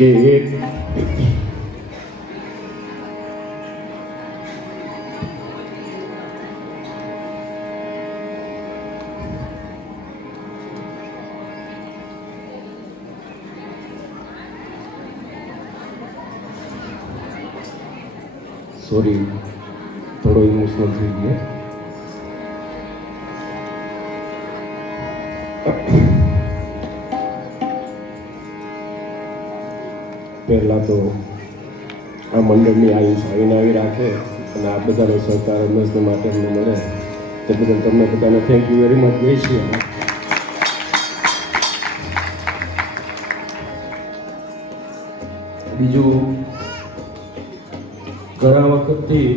કે એક સોરી થોડો ઇમોશનલ થઈ ગયો. પહેલાં તો આ મંડળની આયુષ આવીને આવી રાખે અને આ બધાનો સહકાર હંમેશને માટે અમને મળે તે બદલ તમને બધાને થેન્ક યુ વેરી મચ કહીએ છીએ. બીજું, ઘણા વખતથી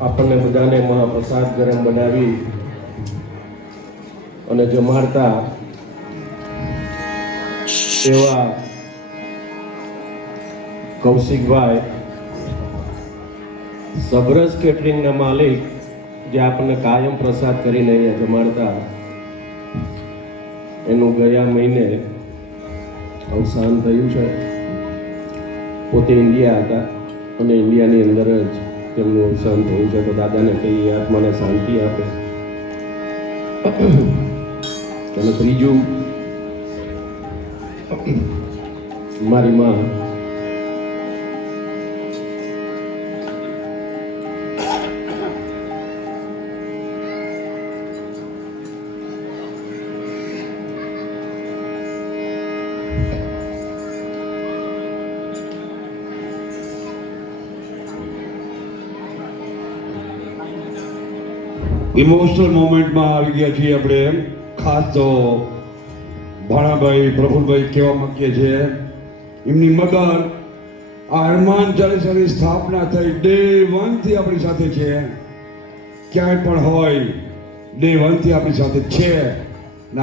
આપણને બધાને મહાપ્રસાદ ગરમ બનાવી અને જમાડતા એવા કૌશિકભાઈ સબરસ કેટરિંગના માલિક જે આપણને કાયમ પ્રસાદ કરીને અહીંયા જમાડતા, એનું ગયા મહિને અવસાન થયું છે. પોતે ઇન્ડિયા હતા અને ઇન્ડિયાની અંદર જ તેમનું અવસાન થયું છે. તો દાદાને કહીએ આત્માને શાંતિ આપે. અને ત્રીજું, મારી માં ઇમોશનલ મોમેન્ટમાં આવી ગયા છીએ આપણે. ખાસ તો ભાણાભાઈ પ્રફુલભાઈ કહેવા માંગીએ છીએ, એમની મગર આ હનુમાન ચાલીસાની સ્થાપના થઈ ડે 1 થી આપણી સાથે છે. ક્યાંય પણ હોય ડે 1 થી આપણી સાથે છે.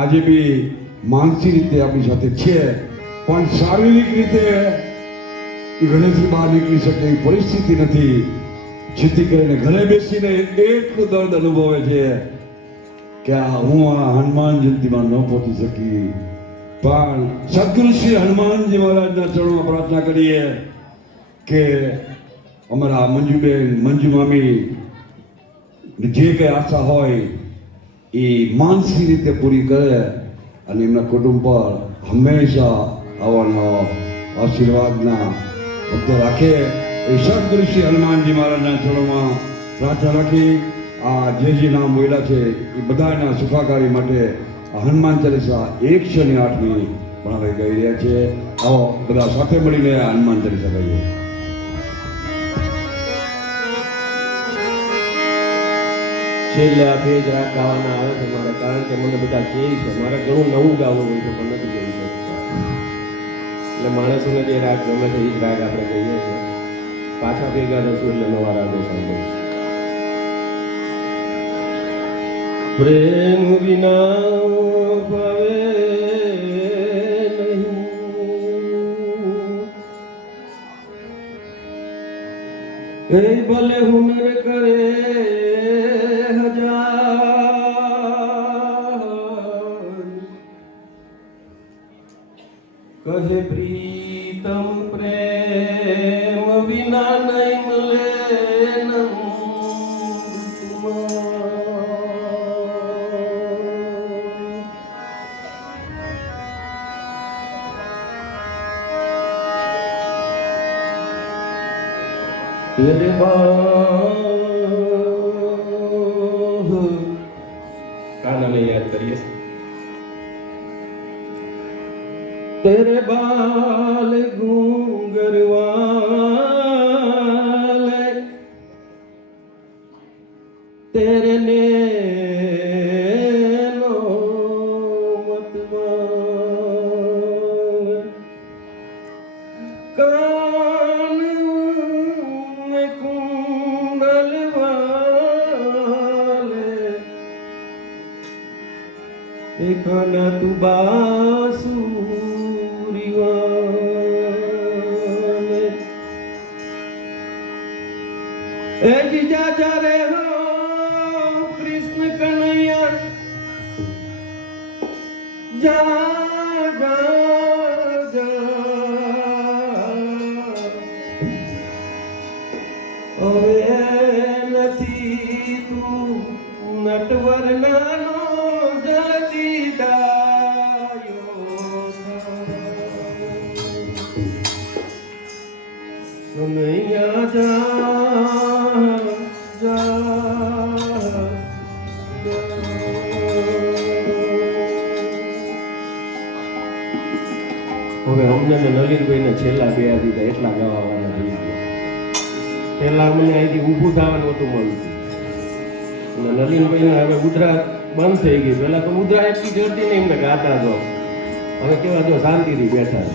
આજે બી માનસિક રીતે આપણી સાથે છે, પણ શારીરિક રીતે એ ઘરેથી બહાર નીકળી શકે એવી પરિસ્થિતિ નથી. જેથી કરીને ઘરે બેસીને એટલું દર્દ અનુભવે છે કે હું આ હનુમાન જયંતિમાં ન પહોંચી શકી. પણ સદગુરુ શ્રી હનુમાનજી મહારાજના ચરણોમાં પ્રાર્થના કરીએ કે અમારા મંજુબેન, મંજુ મામી જે કંઈ આશા હોય એ માનસિક રીતે પૂરી કરે અને એમના કુટુંબ પર હંમેશા આવાના આશીર્વાદના ભક્તો રાખે. એ સદગુરુ શ્રી હનુમાનજી મહારાજના ચરણોમાં પ્રાર્થના રાખી આ જે નામ બોલ્યા છે એ બધાના સુખાકારી માટે આ હનુમાન ચાલીસા 108મી ભણાવી ગઈ રહ્યા છે. આવો બધા સાથે મળીને આ હનુમાન ચાલીસા ગાઈએ. છેલ્લે આ પેજ રાગ ગાવાના આવે છે મારે, કારણ કે મને બધા કહે છે મારે ઘણું નવું ગાવું હોય છે પણ નથી ગાઈ શકતા. એટલે માણસોને જે રાગ ગમે છે એ જ રાગ આપણે કહીએ છીએ. પાછા ભેગા થશું એટલે નવા રાગો સાંભળીશું. પ્રેમ વિના ભાવે નહીં, એ ભલે હુનર કરે હજાર, કહે પ્રીતમ પ્રેમ વિના નહીં મળે તેરે કાનાને યાદ કરીએ. तेरे बाल घूंघरवाले, तेरे नैनो मतवाले, कान में कुंडल वाले, देखना तू बासु ए जीजा जा रे हो कृष्ण कन्हैया जा जा હવે અમને ને નલિનભાઈને છેલ્લા 2 દીધા એટલા ગાવાવાળા થઈ ગયા. પહેલા મને અહીંથી ઊભું થવાનું નહોતું મળતું અને નલિનભાઈને હવે ઉધરા બંધ થઈ ગઈ. પહેલા તો ઉધરા એટલી જડતી નહીં એમને ગાતા તો હવે કેવા જો શાંતિથી બેઠા છે.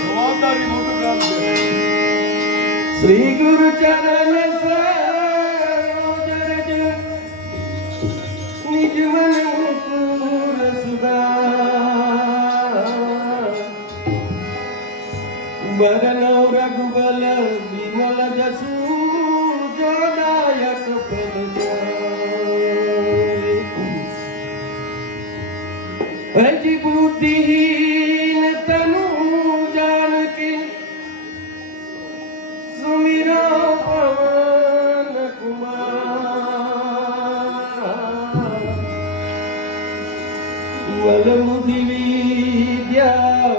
જવાબદારી મોટું કામ છે. શ્રી ગુરુ ચરણ સરોજ નિજ મન મુકુર સુધા બરનૌ રઘુબલ વિમલ જસુ જોદાયક પદ હજી બુદ્ધિહીન તનુ જાનકી સુમિરો પવન કુમાર વલ બુદ્ધિ વિદ્યા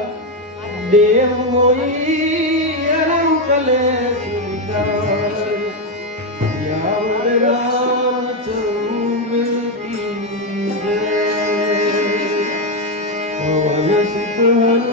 દેવ મોઈ અનંકલે સુનિતા યાવર રામચંદ્ર કી જય પવન સુત